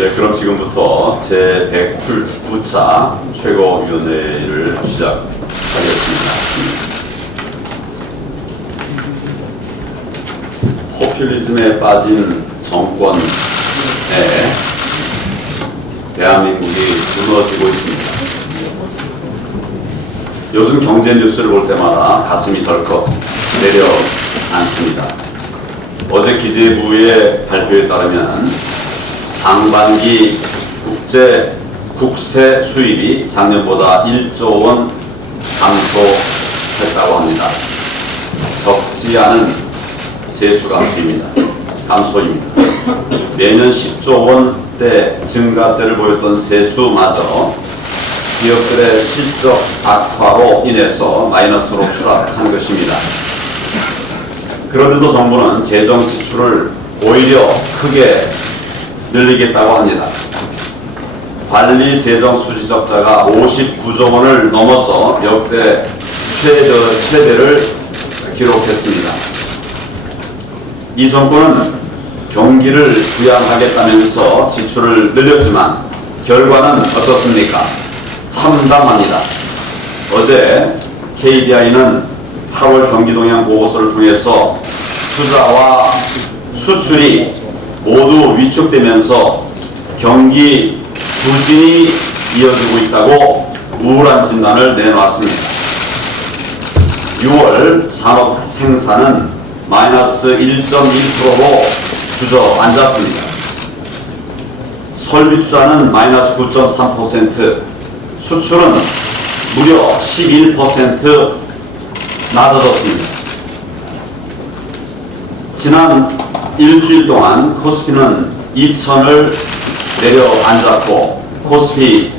예, 그럼 지금부터 제109차 최고위원회를 시작하겠습니다. 포퓰리즘에 빠진 정권에 대한민국이 무너지고 있습니다. 요즘 경제 뉴스를 볼 때마다 가슴이 덜컥 내려앉습니다. 어제 기재부의 발표에 따르면 상반기 국세 수입이 작년보다 1조 원 감소했다고 합니다. 적지 않은 세수 감소입니다. 매년 10조 원대 증가세를 보였던 세수마저 기업들의 실적 악화로 인해서 마이너스로 추락한 것입니다. 그런데도 정부는 재정 지출을 오히려 크게 늘리겠다고 합니다. 관리 재정 수지 적자가 59조 원을 넘어서 역대 최대를 기록했습니다. 이 정부는 경기를 부양하겠다면서 지출을 늘렸지만 결과는 어떻습니까? 참담합니다. 어제 KDI는 8월 경기동향 보고서를 통해서 투자와 수출이 모두 위축되면서 경기 부진이 이어지고 있다고 우울한 진단을 내놓았습니다. 6월 산업 생산은 마이너스 1.1%로 주저앉았습니다. 설비 투자는 마이너스 9.3%, 수출은 무려 11% 낮아졌습니다. 지난 일주일 동안 코스피는 2000을 내려앉았고 코스피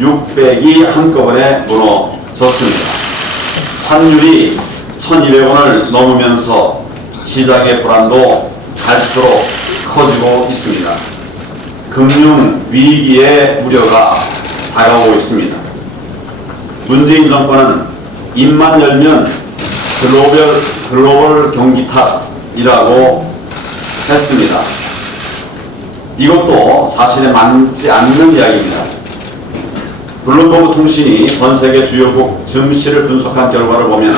600이 한꺼번에 무너졌습니다. 환율이 1200원을 넘으면서 시장의 불안도 갈수록 커지고 있습니다. 금융 위기의 우려가 다가오고 있습니다. 문재인 정권은 입만 열면 글로벌 경기 탓이라고 했습니다. 이것도 사실에 맞지 않는 이야기입니다. 블룸버그 통신이 전 세계 주요국 증시를 분석한 결과를 보면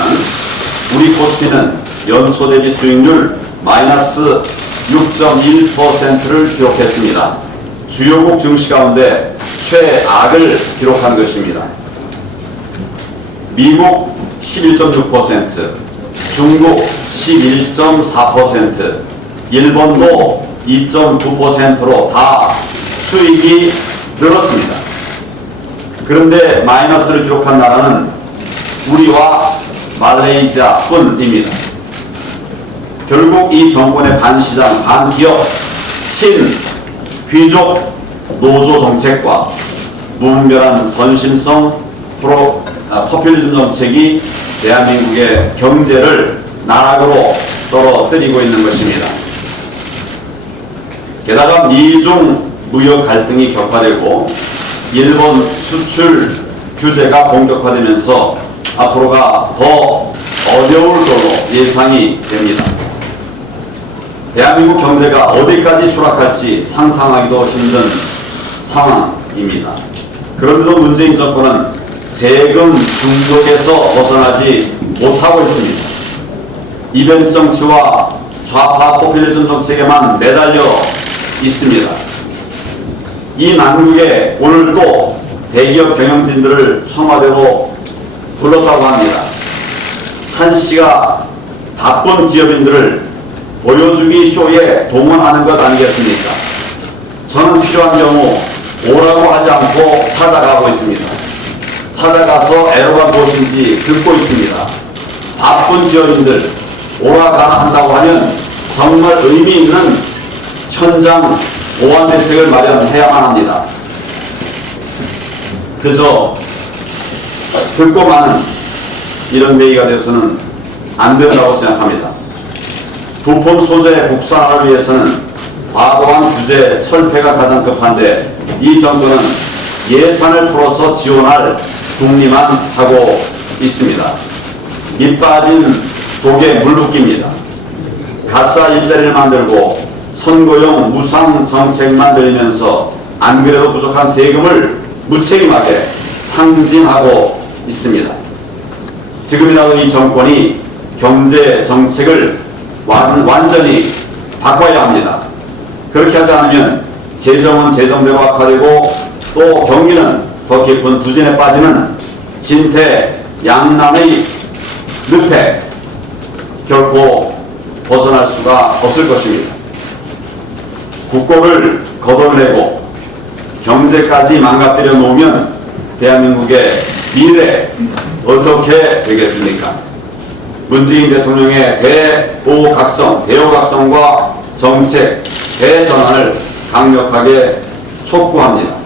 우리 코스피는 연초 대비 수익률 마이너스 6.1%를 기록했습니다. 주요국 증시 가운데 최악을 기록한 것입니다. 미국 11.6%, 중국 11.4%, 일본도 2.9%로 다 수익이 늘었습니다. 그런데 마이너스를 기록한 나라는 우리와 말레이시아뿐입니다. 결국 이 정권의 반시장, 반기업, 친귀족 노조 정책과 무분별한 선심성 포퓰리즘 정책이 대한민국의 경제를 나락으로 떨어뜨리고 있는 것입니다. 게다가 미중 무역 갈등이 격화되고 일본 수출 규제가 본격화되면서 앞으로가 더 어려울 걸로 예상이 됩니다. 대한민국 경제가 어디까지 추락할지 상상하기도 힘든 상황입니다. 그런데도 문재인 정권은 세금 중독에서 벗어나지 못하고 있습니다. 이벤트 정치와 좌파 포퓰리즘 정책에만 매달려 있습니다. 이 난국에 오늘 또 대기업 경영진들을 청와대로 불렀다고 합니다. 한 씨가 바쁜 기업인들을 보여주기 쇼에 동원하는 것 아니겠습니까? 저는 필요한 경우 오라고 하지 않고 찾아가고 있습니다. 찾아가서 애로가 무엇인지 듣고 있습니다. 바쁜 기업인들 오라가나 한다고 하면 정말 의미 있는 현장 보완 대책을 마련해야만 합니다. 그저 듣고 마는 이런 회의가 되어서는 안 된다고 생각합니다. 부품 소재 국산화를 위해서는 과도한 규제 철폐가 가장 급한데 이 정부는 예산을 풀어서 지원할 궁리만 하고 있습니다. 밑 빠진 독에 물 붓기입니다. 가짜 일자리를 만들고 선거용 무상 정책만 들이면서 안 그래도 부족한 세금을 무책임하게 탕진하고 있습니다. 지금이라도 이 정권이 경제 정책을 완전히 바꿔야 합니다. 그렇게 하지 않으면 재정은 재정대로 악화되고 또 경기는 더 깊은 부진에 빠지는 진퇴양난의 늪에 결코 벗어날 수가 없을 것입니다. 국고를 거덜내고 경제까지 망가뜨려 놓으면 대한민국의 미래 어떻게 되겠습니까? 문재인 대통령의 대오각성과 정책 대전환을 강력하게 촉구합니다.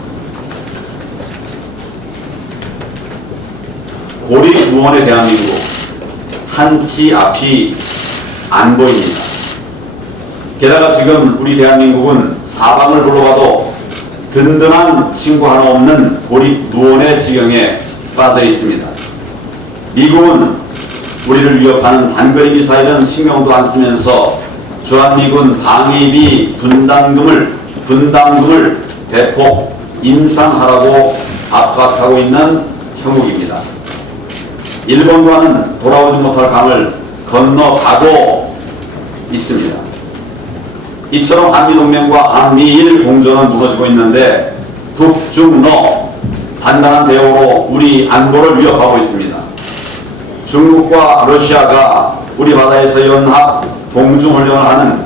고립무원의 대한민국 한치 앞이 안 보입니다. 게다가 지금 우리 대한민국은 사방을 불러봐도 든든한 친구 하나 없는 고립무원의 지경에 빠져 있습니다. 미국은 우리를 위협하는 단거리 미사일은 신경도 안 쓰면서 주한미군 방위비 분담금을 대폭 인상하라고 압박하고 있는 형국입니다. 일본과는 돌아오지 못할 강을 건너가고 있습니다. 이처럼 한미동맹과 한미일 공조는 무너지고 있는데 북중러 단단한 대우로 우리 안보를 위협하고 있습니다. 중국과 러시아가 우리 바다에서 연합 공중훈련을 하는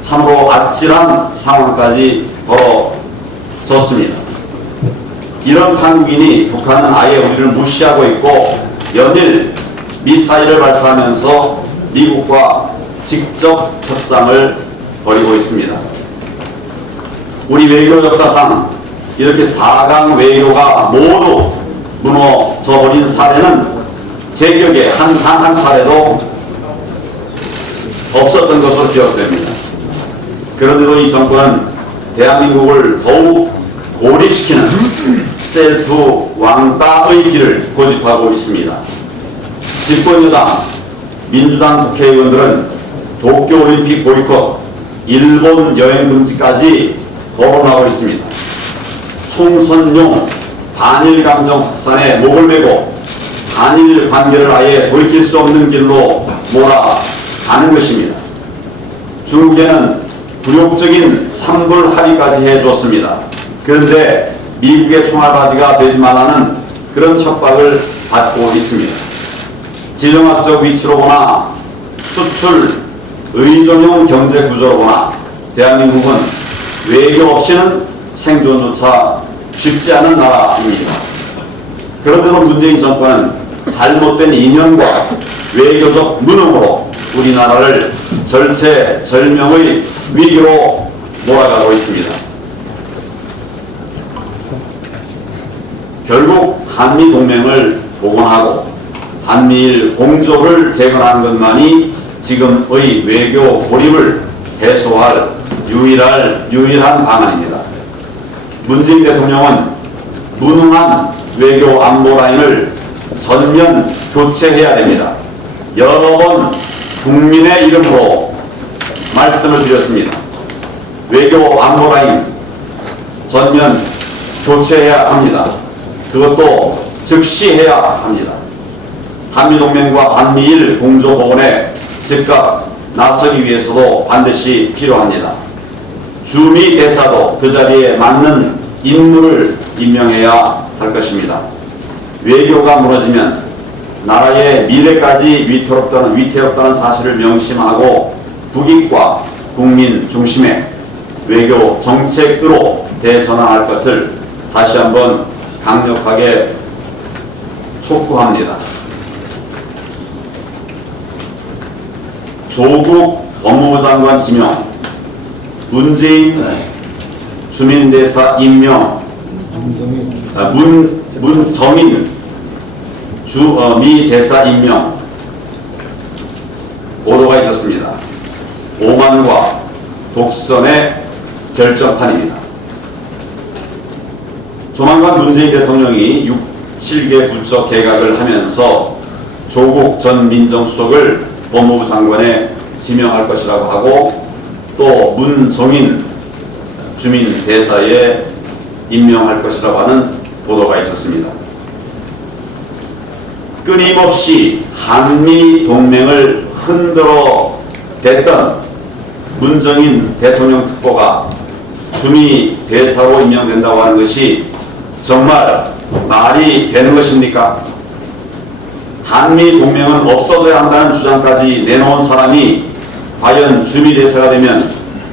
참으로 아찔한 상황까지 벌어졌습니다. 이런 한국인이 북한은 아예 우리를 무시하고 있고 연일 미사일을 발사하면서 미국과 직접 협상을 벌이고 있습니다. 우리 외교 역사상 이렇게 4강 외교가 모두 무너져버린 사례는 제 기억에 단 한 차례도 없었던 것으로 기억됩니다. 그런데도 이 정권은 대한민국을 더욱 고립시키는 셀프 왕따의 길을 고집하고 있습니다. 집권여당 민주당 국회의원들은 도쿄올림픽 보이콧, 일본 여행 금지까지 거론하고 있습니다. 총선용 반일 감정 확산에 목을 메고 한일 관계를 아예 돌이킬 수 없는 길로 몰아가는 것입니다. 중국에는 굴욕적인 산불 합의까지 해주었습니다. 그런데 미국의 총알바지가 되지 말라는 그런 협박을 받고 있습니다. 지정학적 위치로 보나 수출 의존형 경제 구조로 보나 대한민국은 외교 없이는 생존조차 쉽지 않은 나라입니다. 그런데도 문재인 정권은 잘못된 이념과 외교적 무능으로 우리나라를 절체절명의 위기로 몰아가고 있습니다. 결국 한미동맹을 복원하고 한미일 공조를 재건하는 것만이 지금의 외교 고립을 해소할 유일한 방안입니다. 문재인 대통령은 무능한 외교 안보 라인을 전면 교체해야 됩니다. 여러 번 국민의 이름으로 말씀을 드렸습니다. 외교 안보 라인 전면 교체해야 합니다. 그것도 즉시 해야 합니다. 한미동맹과 한미일 공조 복원에 즉각 나서기 위해서도 반드시 필요합니다. 주미 대사도 그 자리에 맞는 인물을 임명해야 할 것입니다. 외교가 무너지면 나라의 미래까지 위태롭다는 사실을 명심하고 국익과 국민 중심의 외교 정책으로 대전환할 것을 다시 한번 강력하게 촉구합니다. 조국 법무부 장관 지명, 문재인 주민대사 임명, 문정인 미 대사 임명 보도가 있었습니다. 오만과 독선의 결정판입니다. 조만간 문재인 대통령이 6, 7개 부처 개각을 하면서 조국 전 민정수석을 법무부 장관에 지명할 것이라고 하고 또 문정인 주민대사에 임명할 것이라고 하는 보도가 있었습니다. 끊임없이 한미 동맹을 흔들어 댔던 문정인 대통령 특보가 주미 대사로 임명된다고 하는 것이 정말 말이 되는 것입니까? 한미 동맹은 없어져야 한다는 주장까지 내놓은 사람이 과연 주미 대사가 되면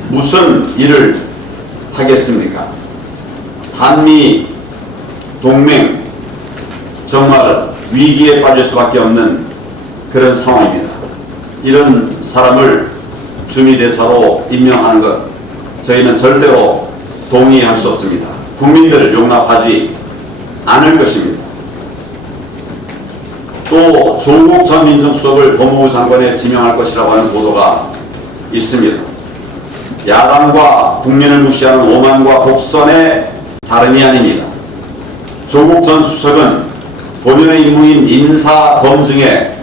무슨 일을 하겠습니까? 한미 동맹 정말 위기에 빠질 수밖에 없는 그런 상황입니다. 이런 사람을 주미 대사로 임명하는 것 저희는 절대로 동의할 수 없습니다. 국민들을 용납하지 않을 것입니다. 또 조국 전 민정수석을 법무부 장관에 지명할 것이라고 하는 보도가 있습니다. 야당과 국민을 무시하는 오만과 독선의 다름이 아닙니다. 조국 전 수석은 본연의 임무인 인사 검증에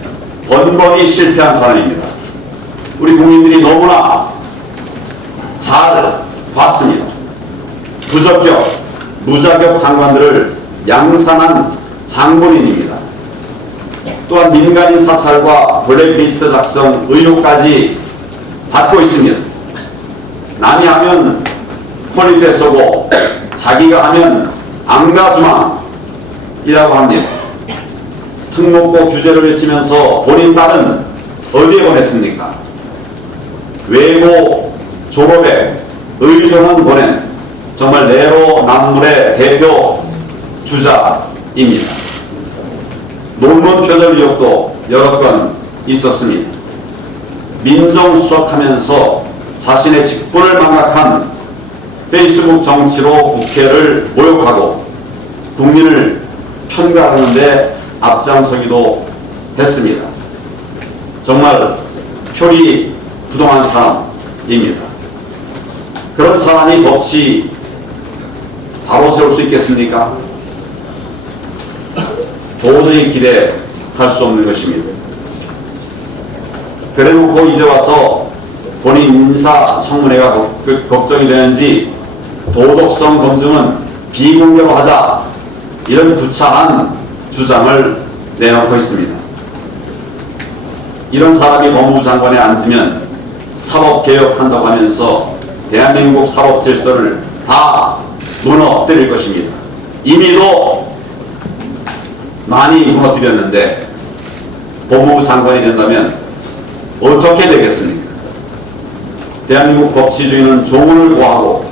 번번이 실패한 사람입니다. 우리 국민들이 너무나 잘 봤습니다. 부적격, 무자격 장관들을 양산한 장본인입니다. 또한 민간인 사찰과 블랙리스트 작성 의혹까지 받고 있습니다. 남이 하면 퀄리티에 쏘고 자기가 하면 앙가주망이라고 합니다. 특목고 규제를 외치면서 본인 딸은 어디에 보냈습니까? 외고 졸업에 의정원 보낸 정말 내로남불의 대표 주자입니다. 논문 표절 의혹도 여러 건 있었습니다. 민정수석하면서 자신의 직분을 망각한 페이스북 정치로 국회를 모욕하고 국민을 편가하는 데 앞장서기도 했습니다. 정말 표리 부동한 사람입니다. 그런 사람이 법치 바로 세울 수 있겠습니까? 도저히 기대할 수 없는 것입니다. 그래놓고 이제 와서 본인 인사청문회가 걱정이 되는지 도덕성 검증은 비공개로 하자 이런 구차한 주장을 내놓고 있습니다. 이런 사람이 법무부 장관에 앉으면 사법개혁한다고 하면서 대한민국 사법 질서를 다 무너뜨릴 것입니다. 이미도 많이 무너뜨렸는데 법무부 장관이 된다면 어떻게 되겠습니까? 대한민국 법치주의는 조문을 고하고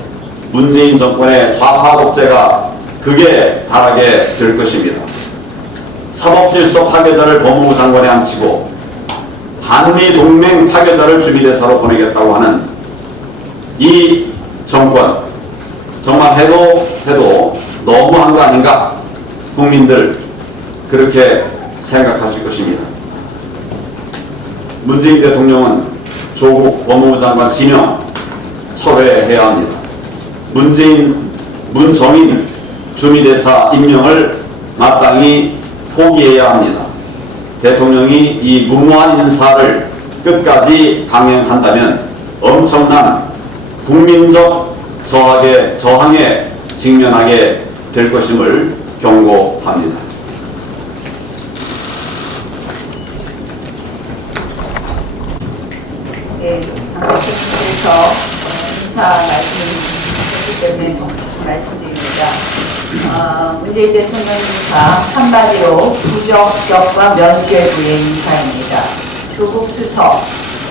문재인 정권의 좌파 독재가 극에 달하게 될 것입니다. 사법질서 파괴자를 법무부 장관에 앉히고 한미 동맹 파괴자를 주미대사로 보내겠다고 하는 이 정권 정말 해도 너무한 거 아닌가? 국민들 그렇게 생각하실 것입니다. 문재인 대통령은 조국 법무부 장관 지명 철회해야 합니다. 문정인 주미대사 임명을 마땅히 포기해야 합니다. 대통령이 이 무모한 인사를 끝까지 강행한다면 엄청난 국민적 저항에 직면하게 될 것임을 경고합니다. 네, 당대표님께서 인사 말씀하셨기 때문에 더 붙여서 말씀드립니다. 문재인 대통령 인사 한마디로 부적격과 면죄부의 인사입니다. 조국 수석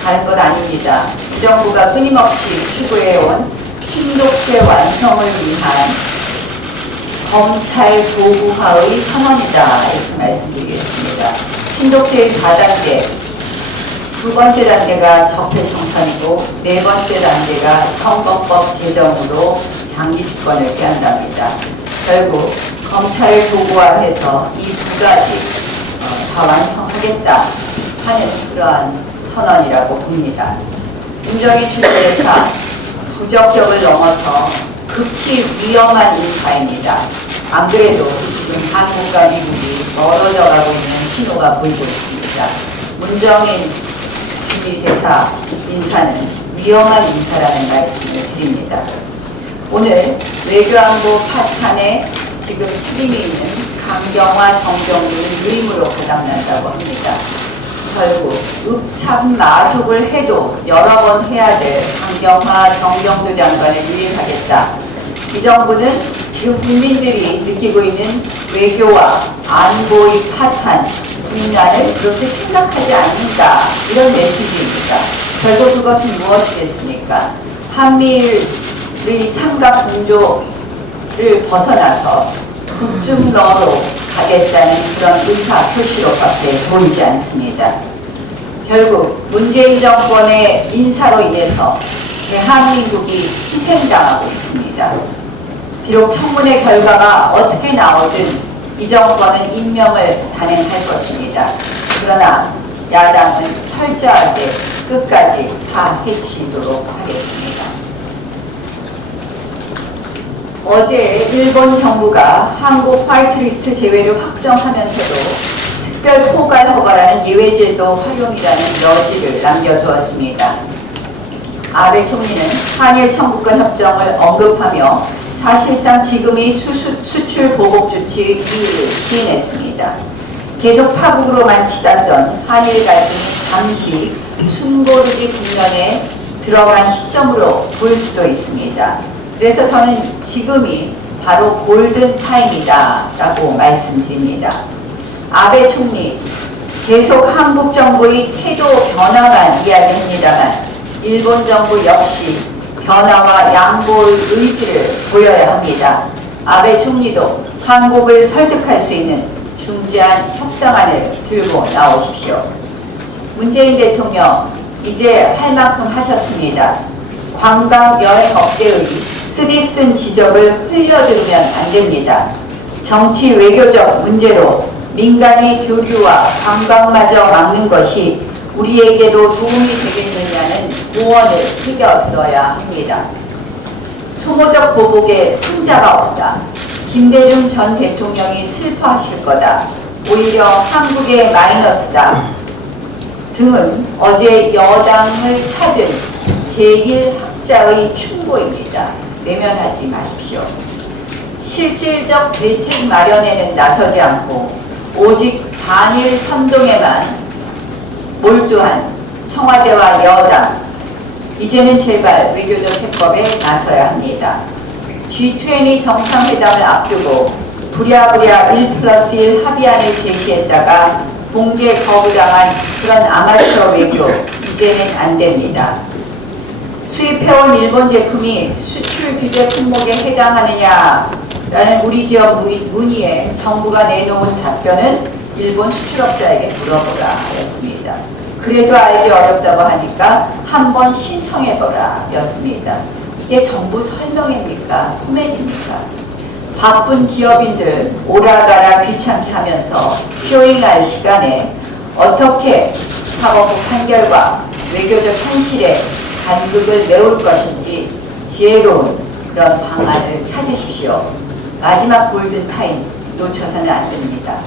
다른 것 아닙니다. 이 정부가 끊임없이 추구해온 신독제 완성을 위한 검찰 도구화의 선언이다 이렇게 말씀드리겠습니다. 신독제의 4단계 두 번째 단계가 적폐청산이고 네 번째 단계가 선거법 개정으로 장기 집권을 꾀한답니다. 결국 검찰을 도구화해서 이 두 가지 다 완성하겠다 하는 그러한 선언이라고 봅니다. 문정인 주미대사 부적격을 넘어서 극히 위험한 인사입니다. 안 그래도 지금 한국과 미국이 멀어져 가고 있는 신호가 보이고 있습니다. 문정인 주미대사 인사는 위험한 인사라는 말씀을 드립니다. 오늘 외교안보 파탄에 지금 책임이 있는 강경화, 정경유는 유림으로 가닥난다고 합니다. 결국 읍참마속을 해도 여러 번 해야 될 강경화, 정경도 장관을 유임하겠다. 이 정부는 지금 국민들이 느끼고 있는 외교와 안보의 파탄, 국난을 그렇게 생각하지 않는다. 이런 메시지입니다. 결국 그것은 무엇이겠습니까? 한미일의 삼각 공조를 벗어나서 국중러로 가겠다는 그런 의사 표시로밖에 보이지 않습니다. 결국 문재인 정권의 인사로 인해서 대한민국이 희생당하고 있습니다. 비록 청문회 결과가 어떻게 나오든 이 정권은 임명을 단행할 것입니다. 그러나 야당은 철저하게 끝까지 파헤치도록 하겠습니다. 어제 일본 정부가 한국 화이트리스트 제외를 확정하면서도 특별 포괄 허가라는 예외제도 활용이라는 여지를 남겨두었습니다. 아베 총리는 한일 청구권 협정을 언급하며 사실상 지금이 수출 보복 조치 2위를 시인했습니다. 계속 파국으로만 치닫던 한일 갈등이 잠시 숨고르기 국면에 들어간 시점으로 볼 수도 있습니다. 그래서 저는 지금이 바로 골든 타임이다 라고 말씀드립니다. 아베 총리 계속 한국 정부의 태도 변화만 이야기합니다만 일본 정부 역시 변화와 양보의 의지를 보여야 합니다. 아베 총리도 한국을 설득할 수 있는 중재안 협상안을 들고 나오십시오. 문재인 대통령 이제 할 만큼 하셨습니다. 관광 여행업계의 쓰디쓴 지적을 흘려들으면 안 됩니다. 정치 외교적 문제로 민간이 교류와 관광마저 막는 것이 우리에게도 도움이 되겠느냐는 고언을 새겨들어야 합니다. 소모적 보복에 승자가 없다. 김대중 전 대통령이 슬퍼하실 거다. 오히려 한국의 마이너스다. 등은 어제 여당을 찾은 제1학자의 충고입니다. 외면하지 마십시오. 실질적 대책 마련에는 나서지 않고 오직 단일 선동에만 몰두한 청와대와 여당, 이제는 제발 외교적 해법에 나서야 합니다. G20 정상회담을 앞두고 부랴부랴 1+1 합의안을 제시했다가 공개 거부당한 그런 아마추어 외교, 이제는 안 됩니다. 수입해온 일본 제품이 수출 규제 품목에 해당하느냐라는 우리 기업 문의에 정부가 내놓은 답변은 일본 수출업자에게 물어보라 였습니다. 그래도 알기 어렵다고 하니까 한번 신청해보라 였습니다. 이게 정부 설명입니까? 코멘입니까? 바쁜 기업인들 오라가라 귀찮게 하면서 쇼잉할 시간에 어떻게 사법부 판결과 외교적 현실에 간극을 메울 것인지 지혜로운 그런 방안을 찾으십시오. 마지막 골든타임 놓쳐서는 안 됩니다.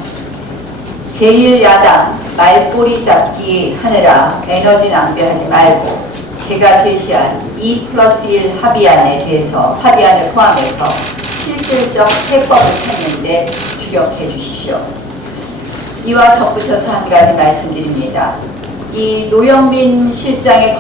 제1야당 말꼬리 잡기 하느라 에너지 낭비하지 말고 제가 제시한 2+1 합의안을 포함해서 실질적 해법을 찾는 데 주력해 주십시오. 이와 덧붙여서 한 가지 말씀드립니다. 이 노영민 실장의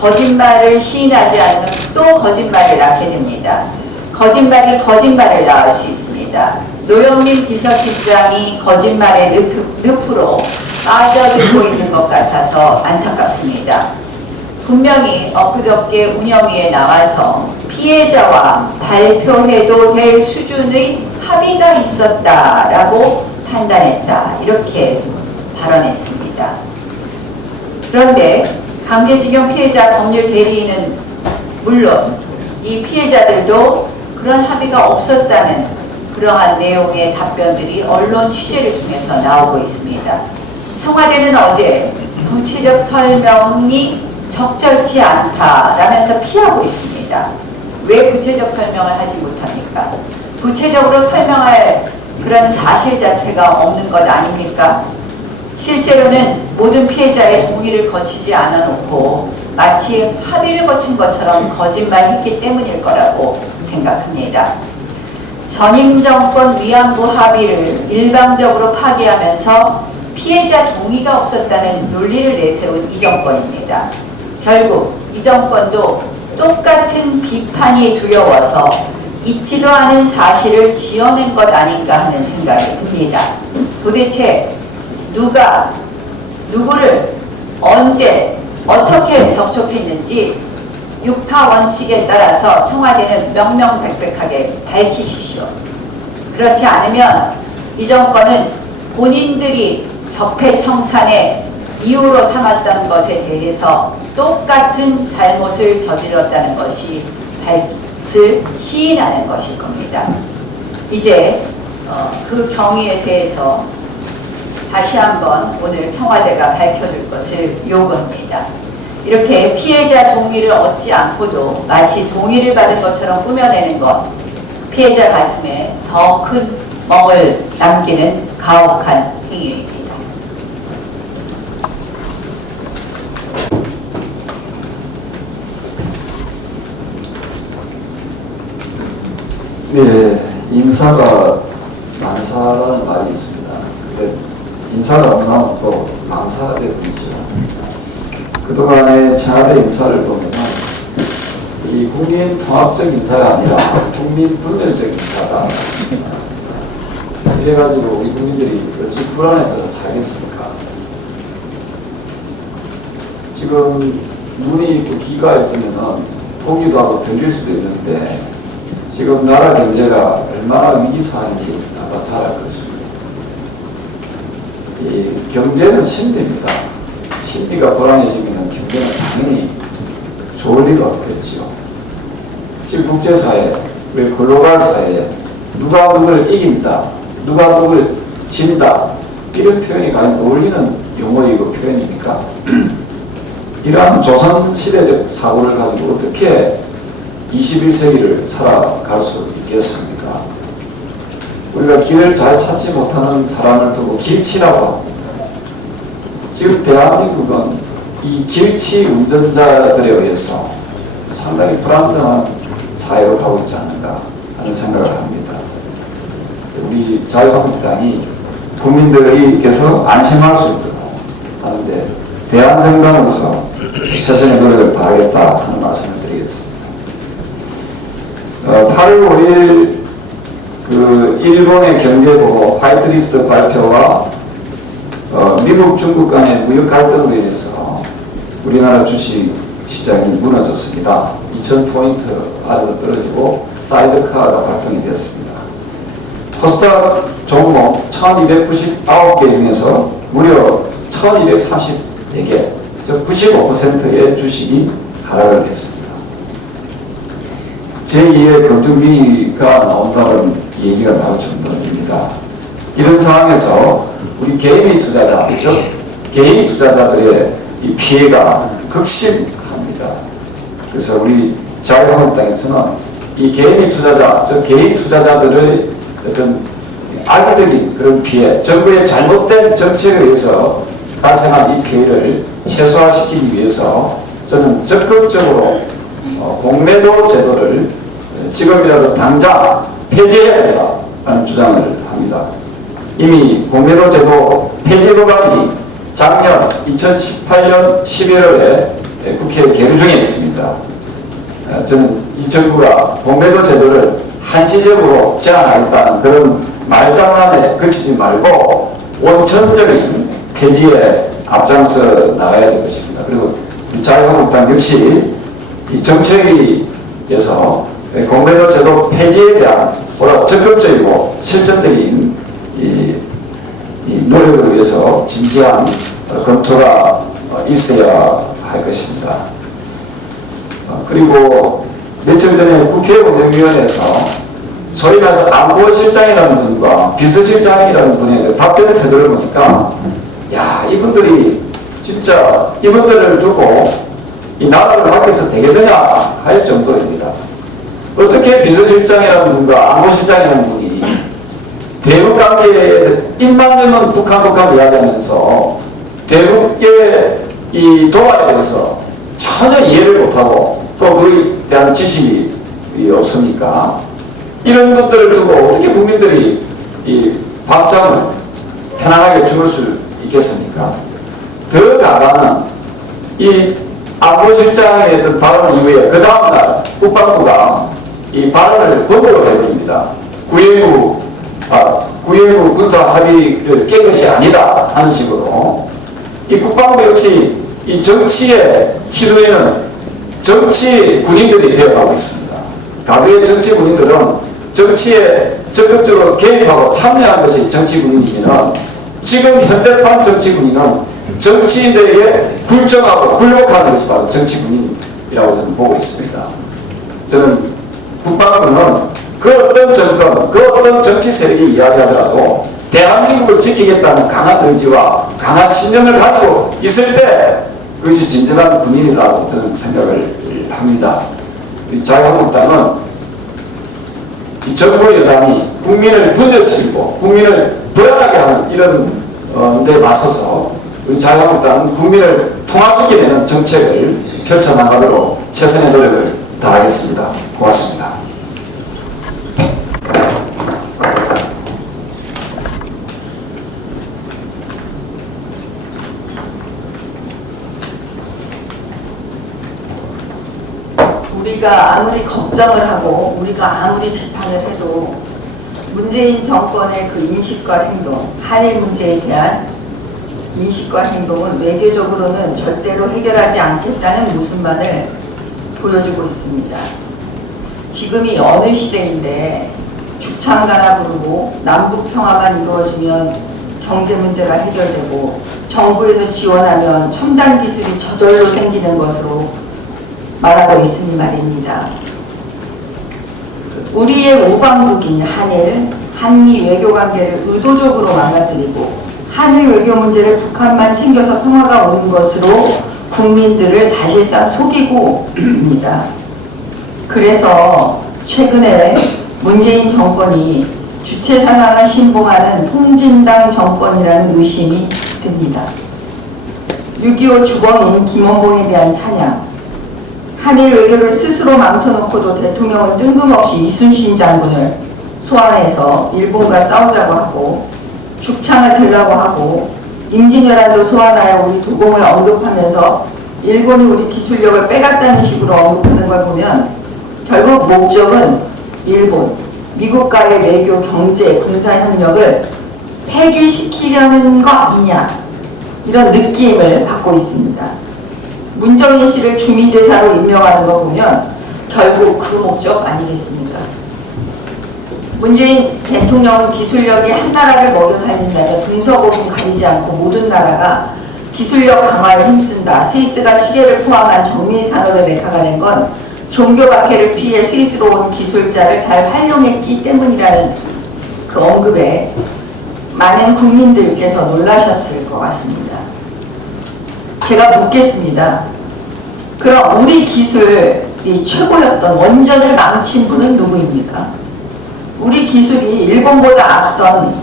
거짓말을 시인하지 않으면 또 거짓말을 낳게 됩니다. 거짓말이 거짓말을 낳을 수 있습니다. 노영민 비서실장이 거짓말의 늪으로 빠져들고 있는 것 같아서 안타깝습니다. 분명히 엊그저께 운영위에 나와서 피해자와 발표해도 될 수준의 합의가 있었다라고 판단했다. 이렇게 발언했습니다. 그런데 강제징용 피해자 법률 대리인은 물론 이 피해자들도 그런 합의가 없었다는 그러한 내용의 답변들이 언론 취재를 통해서 나오고 있습니다. 청와대는 어제 구체적 설명이 적절치 않다라면서 피하고 있습니다. 왜 구체적 설명을 하지 못합니까? 구체적으로 설명할 그런 사실 자체가 없는 것 아닙니까? 실제로는 모든 피해자의 동의를 거치지 않아 놓고 마치 합의를 거친 것처럼 거짓말했기 때문일 거라고 생각합니다. 전임 정권 위안부 합의를 일방적으로 파기하면서 피해자 동의가 없었다는 논리를 내세운 이 정권입니다. 결국 이 정권도 똑같은 비판이 두려워서 잊지도 않은 사실을 지어낸 것 아닌가 하는 생각이 듭니다. 도대체 누가 누구를 언제 어떻게 접촉했는지 육타 원칙에 따라서 청와대는 명명백백하게 밝히십시오. 그렇지 않으면 이 정권은 본인들이 적폐청산의 이유로 삼았던 것에 대해서 똑같은 잘못을 저질렀다는 것이 시인하는 것일 겁니다. 이제 그 경위에 대해서 다시 한번 오늘 청와대가 밝혀줄 것을 요구합니다. 이렇게 피해자 동의를 얻지 않고도 마치 동의를 받은 것처럼 꾸며내는 것, 피해자 가슴에 더 큰 멍을 남기는 가혹한 행위입니다. 네, 인사가 만사라는 말이 있습니다. 근데 인사가 없나면 또 만사가 되고 있죠. 그동안의 청와대 인사를 보면 이 국민 통합적 인사가 아니라 국민 분열적 인사다. 이래가지고 우리 국민들이 어찌 불안해서 살겠습니까? 지금 눈이 있고 귀가 있으면 보기도 하고 들릴 수도 있는데 지금 나라 경제가 얼마나 위기 상황인지 아마 잘 알 것입니다. 이 경제는 심리입니다. 심리가 불안해지면 경제는 당연히 좋을 리가 없겠지요. 지금 국제사회, 우리 글로벌 사회에 누가 누구를 이긴다, 누가 누구를 진다, 이런 표현이 과연 어울리는 용어이고 표현입니까? 이러한 조선시대적 사고를 가지고 어떻게 21세기를 살아갈 수 있겠습니까? 우리가 길을 잘 찾지 못하는 사람을 두고 길치라고 합니다. 지금 대한민국은 이 길치 운전자들에 의해서 상당히 불안정한 사회로 가고 있지 않는가 하는 생각을 합니다. 그래서 우리 자유한국당이 국민들께서 안심할 수 있도록 하는데 대한정당으로서 최선의 노력을 다하겠다 하는 말씀을 드리겠습니다. 8월 5일 그 일본의 경제보고 화이트리스트 발표와 미국, 중국 간의 무역 갈등으로 인해서 우리나라 주식 시장이 무너졌습니다. 2000포인트 아래로 떨어지고 사이드카가 발동이 되었습니다. 코스닥 종목 1299개 중에서 무려 1234개, 즉 95%의 주식이 하락을 했습니다. 제2의 금융위기가 나온다는 얘기가 나올 정도입니다. 이런 상황에서 우리 개인의 투자자, 즉 개인 투자자들의 이 피해가 극심합니다. 그래서 우리 자유한국당에서는 이 개인의 투자자, 즉 개인 투자자들의 어떤 악의적인 그런 피해, 정부의 잘못된 정책에 의해서 발생한 이 피해를 최소화시키기 위해서 저는 적극적으로 공매도 제도를 지금이라도 당장 폐지해야 된다는 주장을 합니다. 이미 공매도 제도 폐지 법안이 작년 2018년 11월에 국회에 계류 중에 있습니다. 저는 이 정부가 공매도 제도를 한시적으로 제한하겠다는 그런 말장난에 그치지 말고 원천적인 폐지에 앞장서 나가야 될 것입니다. 그리고 자유한국당 역시 이 정책위에서 공매도 제도 폐지에 대한 보다 적극적이고 실질적인 이 노력을 위해서 진지한 검토가 있어야 할 것입니다. 그리고 며칠 전에 국회운영위원회에서 소위 말해서 안보실장이라는 분과 비서실장이라는 분의 답변 태도를 보니까 야, 이분들이 진짜 이분들을 두고 이 나라를 맡겨서 되겠느냐 할 정도입니다. 어떻게 비서실장이라는 분과 안보실장이라는 분이 대북관계에 입만 열면 북한 이야기하면서 대북의 이 도발에 대해서 전혀 이해를 못하고 또 그에 대한 지식이 없으니까 이런 것들을 두고 어떻게 국민들이 이 밤잠을 편안하게 주무실 수 있겠습니까? 더 나아가는 이 안보실장의 어떤 발언 이후에 그 다음날 국방부가 이 발언을 번복을 해버립니다. 9.19 군사 합의를 깬 것이 아니다 하는 식으로 이 국방부 역시 이 정치의 희도에는 정치 군인들이 되어가고 있습니다. 과거의 정치 군인들은 정치에 적극적으로 개입하고 참여한 것이 정치 군인이면 지금 현대판 정치 군인은 정치인들에게 굴종하고 굴욕하는 것이 바로 정치 군인이라고 저는 보고 있습니다. 저는 국방부는 그 어떤 정권, 그 어떤 정치 세력이 이야기하더라도 대한민국을 지키겠다는 강한 의지와 강한 신념을 가지고 있을 때 그것이 진정한 군인이라고 저는 생각을 합니다. 자유한국당은 이 정부 여당이 국민을 분열시키고 국민을 불안하게 하는 이런 데 맞서서 우리 자유한국당은 국민을 통합시키게 되는 정책을 펼쳐나가도록 최선의 노력을 다하겠습니다. 고맙습니다. 우리가 아무리 걱정을 하고 우리가 아무리 비판을 해도 문재인 정권의 그 인식과 행동, 한일 문제에 대한 인식과 행동은 외교적으로는 절대로 해결하지 않겠다는 모습만을 보여주고 있습니다. 지금이 어느 시대인데 죽창가나 부르고 남북 평화만 이루어지면 경제 문제가 해결되고 정부에서 지원하면 첨단 기술이 저절로 생기는 것으로 말하고 있으니 말입니다. 우리의 우방국인 한일, 한미 외교관계를 의도적으로 망가뜨리고 한일 외교 문제를 북한만 챙겨서 평화가 오는 것으로 국민들을 사실상 속이고 있습니다. 그래서 최근에 문재인 정권이 주체 상황을 신봉하는 통진당 정권이라는 의심이 듭니다. 6.25 주범인 김원봉에 대한 찬양, 한일 외교를 스스로 망쳐놓고도 대통령은 뜬금없이 이순신 장군을 소환해서 일본과 싸우자고 하고 죽창을 들라고 하고 임진왜란도 소환하여 우리 도공을 언급하면서 일본이 우리 기술력을 빼갔다는 식으로 언급하는 걸 보면 결국 목적은 일본, 미국과의 외교, 경제, 군사협력을 폐기시키려는 거 아니냐 이런 느낌을 받고 있습니다. 문정인 씨를 주미대사로 임명하는 거 보면 결국 그 목적 아니겠습니까? 문재인 대통령은 기술력이 한 나라를 먹여 살린다면 동서고금 가리지 않고 모든 나라가 기술력 강화에 힘쓴다. 스위스가 시계를 포함한 정밀산업의 메카가 된 건 종교 박해를 피해 스위스로 온 기술자를 잘 활용했기 때문이라는 그 언급에 많은 국민들께서 놀라셨을 것 같습니다. 제가 묻겠습니다. 그럼 우리 기술이 최고였던 원전을 망친 분은 누구입니까? 우리 기술이 일본보다 앞선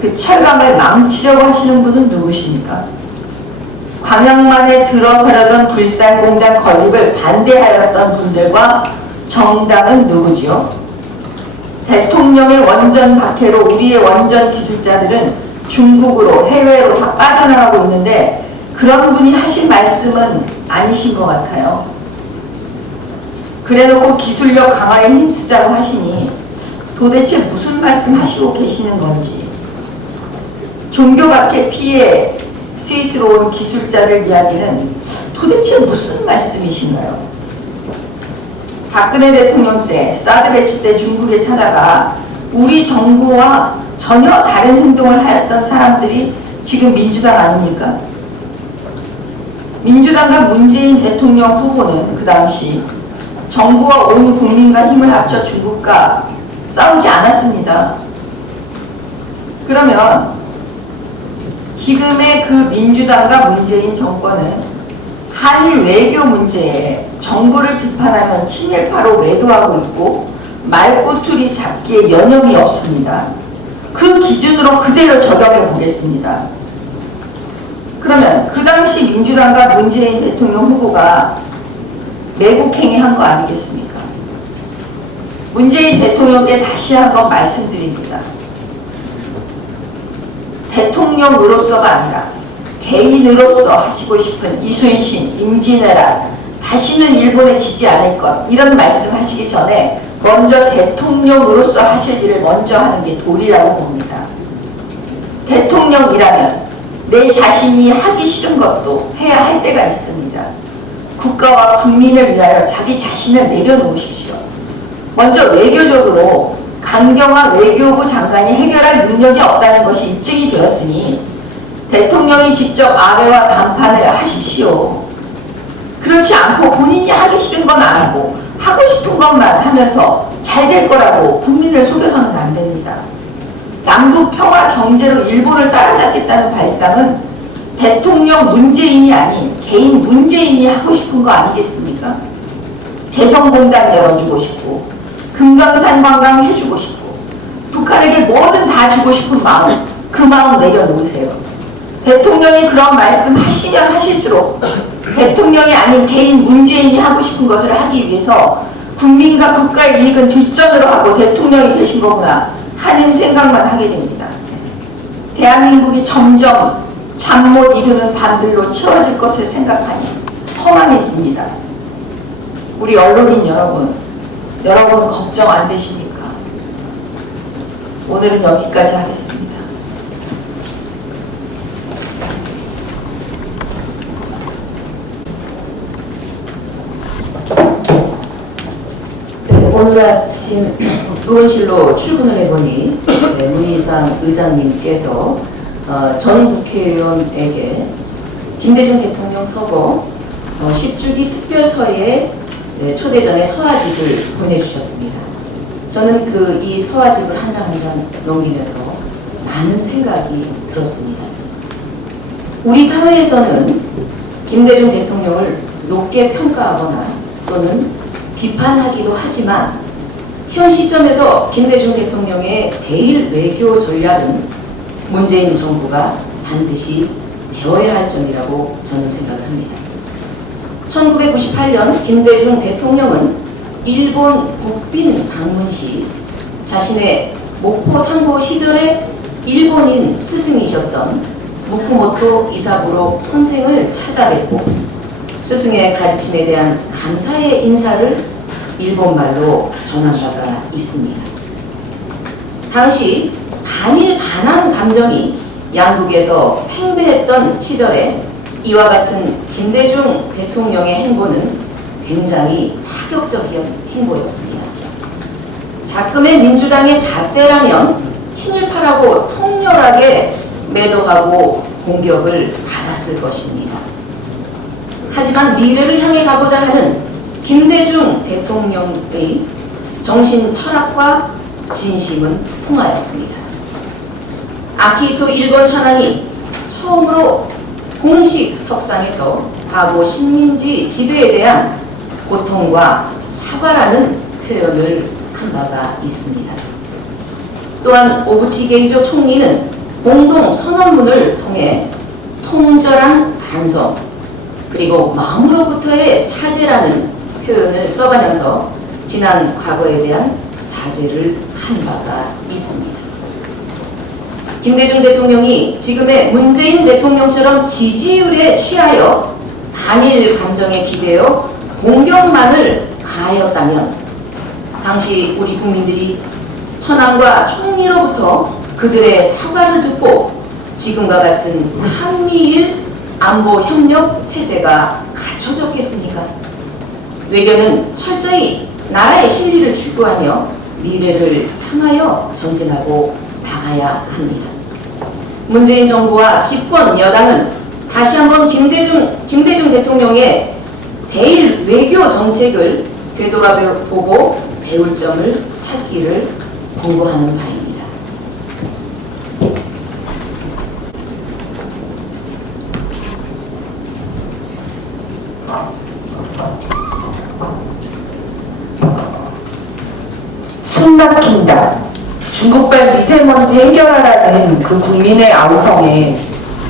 그 철강을 망치려고 하시는 분은 누구십니까? 광양만에 들어서려던 불산 공장 건립을 반대하였던 분들과 정당은 누구지요? 대통령의 원전 박해로 우리의 원전 기술자들은 중국으로 해외로 다 빠져나가고 있는데 그런 분이 하신 말씀은 아니신 것 같아요. 그래놓고 기술력 강화에 힘쓰자고 하시니 도대체 무슨 말씀 하시고 계시는 건지, 종교 박해 피해 스위스로 온 기술자들 이야기는 도대체 무슨 말씀이신가요? 박근혜 대통령 때 사드 배치 때 중국에 찾아가 우리 정부와 전혀 다른 행동을 하였던 사람들이 지금 민주당 아닙니까? 민주당과 문재인 대통령 후보는 그 당시 정부와 온 국민과 힘을 합쳐 중국과 싸우지 않았습니다. 그러면 지금의 그 민주당과 문재인 정권은 한일 외교 문제에 정부를 비판하면 친일파로 매도하고 있고 말꼬투리 잡기에 여념이 없습니다. 그 기준으로 그대로 적용해 보겠습니다. 그러면 그 당시 민주당과 문재인 대통령 후보가 매국행위 한 거 아니겠습니까? 문재인 대통령께 다시 한번 말씀드립니다. 대통령으로서가 아니라 개인으로서 하시고 싶은 이순신, 임진왜란, 다시는 일본에 지지 않을 것, 이런 말씀 하시기 전에 먼저 대통령으로서 하실 일을 먼저 하는 게 도리라고 봅니다. 대통령이라면 내 자신이 하기 싫은 것도 해야 할 때가 있습니다. 국가와 국민을 위하여 자기 자신을 내려놓으십시오. 먼저 외교적으로 강경화 외교부 장관이 해결할 능력이 없다는 것이 입증이 되었으니 대통령이 직접 아베와 담판을 하십시오. 그렇지 않고 본인이 하기 싫은 건 아니고 하고 싶은 것만 하면서 잘 될 거라고 국민을 속여서는 안 됩니다. 남북 평화 경제로 일본을 따라잡겠다는 발상은 대통령 문재인이 아닌 개인 문재인이 하고 싶은 거 아니겠습니까? 개성공단 열어주고 싶고 금강산 관광 해주고 싶고 북한에게 뭐든 다 주고 싶은 마음, 그 마음 내려놓으세요. 대통령이 그런 말씀 하시면 하실수록 대통령이 아닌 개인 문재인이 하고 싶은 것을 하기 위해서 국민과 국가의 이익은 뒷전으로 하고 대통령이 되신 거구나 하는 생각만 하게 됩니다. 대한민국이 점점 잠 못 이루는 밤들로 채워질 것을 생각하니 허망해집니다. 우리 언론인 여러분은 걱정 안 되십니까? 오늘은 여기까지 하겠습니다. 네, 오늘 아침 의원실로 출근을 해보니 문희상 의장님께서 전 국회의원에게 김대중 대통령 서거 10주기 특별서에 초대전에 서하집을 보내주셨습니다. 저는 이 서하집을 한 장 한 장 넘기면서 많은 생각이 들었습니다. 우리 사회에서는 김대중 대통령을 높게 평가하거나 또는 비판하기도 하지만 현 시점에서 김대중 대통령의 대일 외교 전략은 문재인 정부가 반드시 배워야 할 점이라고 저는 생각을 합니다. 1998년 김대중 대통령은 일본 국빈 방문 시 자신의 목포 상고 시절에 일본인 스승이셨던 무쿠모토 이사부로 선생을 찾아뵙고 스승의 가르침에 대한 감사의 인사를 일본말로 전한 바가 있습니다. 당시 반일 반한 감정이 양국에서 팽배했던 시절에 이와 같은 김대중 대통령의 행보는 굉장히 파격적인 행보였습니다. 작금의 민주당의 잣대라면 친일파라고 통렬하게 매도하고 공격을 받았을 것입니다. 하지만 미래를 향해 가고자 하는 김대중 대통령의 정신 철학과 진심은 통하였습니다. 아키히토 일본 천황이 처음으로 공식 석상에서 과거 식민지 지배에 대한 고통과 사과라는 표현을 한 바가 있습니다. 또한 오부치 게이조 총리는 공동 선언문을 통해 통절한 반성 그리고 마음으로부터의 사죄라는 표현을 써가면서 지난 과거에 대한 사죄를 한 바가 있습니다. 김대중 대통령이 지금의 문재인 대통령처럼 지지율에 취하여 반일 감정에 기대어 공격만을 가하였다면 당시 우리 국민들이 천황과 총리로부터 그들의 사과를 듣고 지금과 같은 한미일 안보 협력 체제가 갖춰졌겠습니까? 외교는 철저히 나라의 실리를 추구하며 미래를 향하여 전진하고 나가야 합니다. 문재인 정부와 집권 여당은 다시 한번 김대중 대통령의 대일 외교 정책을 되돌아보고 배울 점을 찾기를 권고하는 바입니다. 숨 막힌다. 중국발 미세먼지 해결하라는 그 국민의 아우성에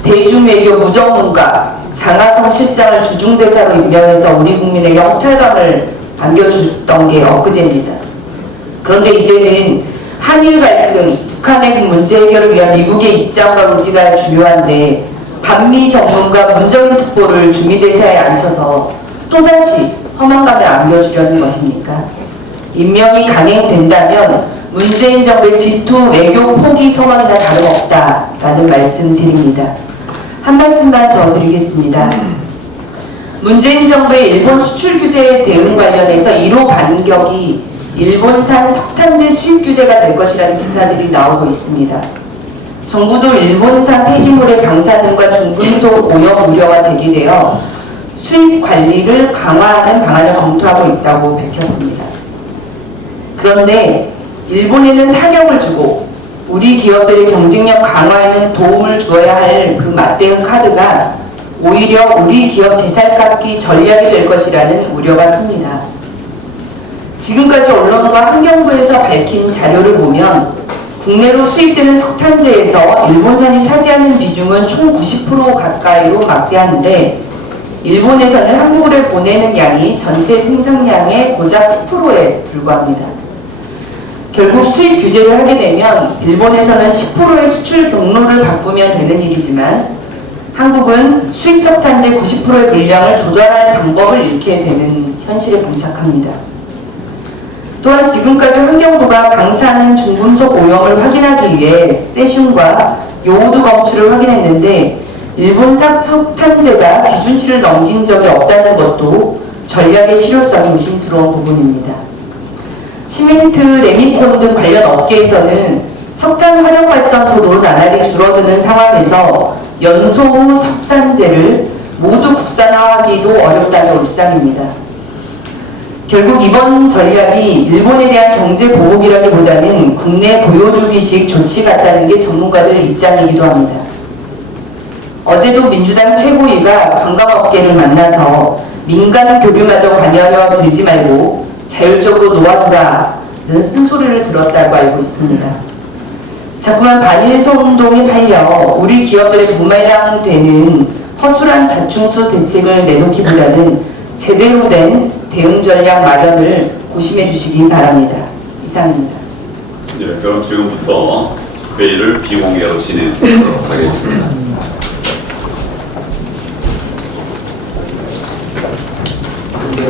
대중외교 무전문가 장하성 실장을 주중대사로 임명해서 우리 국민에게 허탈감을 안겨줬던 게 엊그제입니다. 그런데 이제는 한일 갈등, 북한의 문제 해결을 위한 미국의 입장과 의지가 중요한데 반미 전문가 문정인 특보를 주미대사에 앉혀서 또다시 허망감을 안겨주려는 것입니까? 임명이 강행된다면 문재인 정부의 G2 외교 포기 선언이나 다름없다라는 말씀 드립니다. 한 말씀만 더 드리겠습니다. 문재인 정부의 일본 수출 규제 대응 관련해서 1호 반격이 일본산 석탄재 수입 규제가 될 것이라는 기사들이 나오고 있습니다. 정부도 일본산 폐기물의 방사능과 중금속 오염 우려가 제기되어 수입 관리를 강화하는 방안을 검토하고 있다고 밝혔습니다. 그런데 일본에는 타격을 주고 우리 기업들의 경쟁력 강화에는 도움을 주어야 할 그 맞대응 카드가 오히려 우리 기업 재살깎기 전략이 될 것이라는 우려가 큽니다. 지금까지 언론과 환경부에서 밝힌 자료를 보면 국내로 수입되는 석탄재에서 일본산이 차지하는 비중은 총 90% 가까이로 막대한데 일본에서는 한국으로 보내는 양이 전체 생산량의 고작 10%에 불과합니다. 결국 수입 규제를 하게 되면 일본에서는 10%의 수출 경로를 바꾸면 되는 일이지만 한국은 수입 석탄재 90%의 물량을 조달할 방법을 잃게 되는 현실에 봉착합니다. 또한 지금까지 환경부가 방사능 중금속 오염을 확인하기 위해 세슘과 요오드 검출을 확인했는데 일본산 석탄재가 기준치를 넘긴 적이 없다는 것도 전략의 실효성이 의심스러운 부분입니다. 시멘트, 레미콘 등 관련 업계에서는 석탄 화력발전소도 나날이 줄어드는 상황에서 연소 후 석탄재를 모두 국산화하기도 어렵다는 울상입니다. 결국 이번 전략이 일본에 대한 경제 보복이라기보다는 국내 보여주기식 조치 같다는 게 전문가들 입장이기도 합니다. 어제도 민주당 최고위가 관광업계를 만나서 민간 교류마저 관여하려 들지 말고 자율적으로 놓아두라는 쓴소리를 들었다고 알고 있습니다. 자꾸만 반일소 운동이 팔려 우리 기업들의 부메랑되는 허술한 자충수 대책을 내놓기보다는 제대로 된 대응 전략 마련을 고심해 주시기 바랍니다. 이상입니다. 네, 그럼 지금부터 회의를 비공개로 진행하도록 하겠습니다.